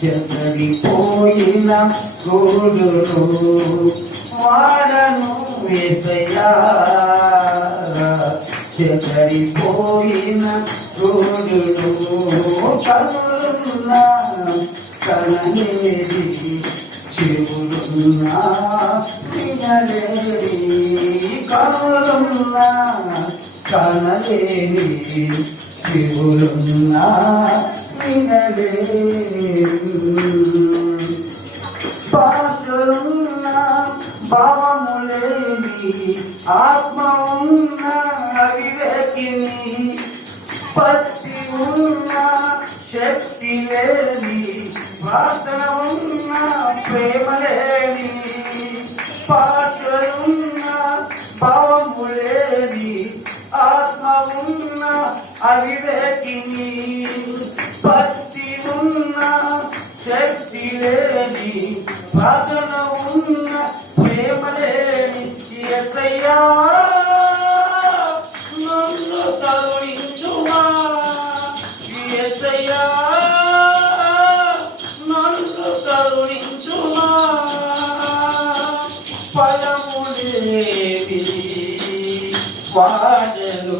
చెదరిపోయిన గోడును మాడను వేసయ్యా చెదరిపోయిన గోడును కనులున్నా కనలేది చెవులున్నా వినలేది కనులున్నా కనలేది చెవులున్నా భాషలున్న భావములేని ఆత్మ ఉన్న అవివేకిని పత్తి ఉన్న శక్తి లేని వాసన ఉన్న ప్రేమ లేని భాషలున్న భావములేని ఆత్మ ఉన్న అవివేకిని భక్తి ఉన్న శక్తి లేని వాసన ఉన్న ప్రేమ లేని యేసయ్యా నన్ను కరుణించుమా యేసయ్యా నన్ను కరుణించుమా ఫలము లేని వాడలు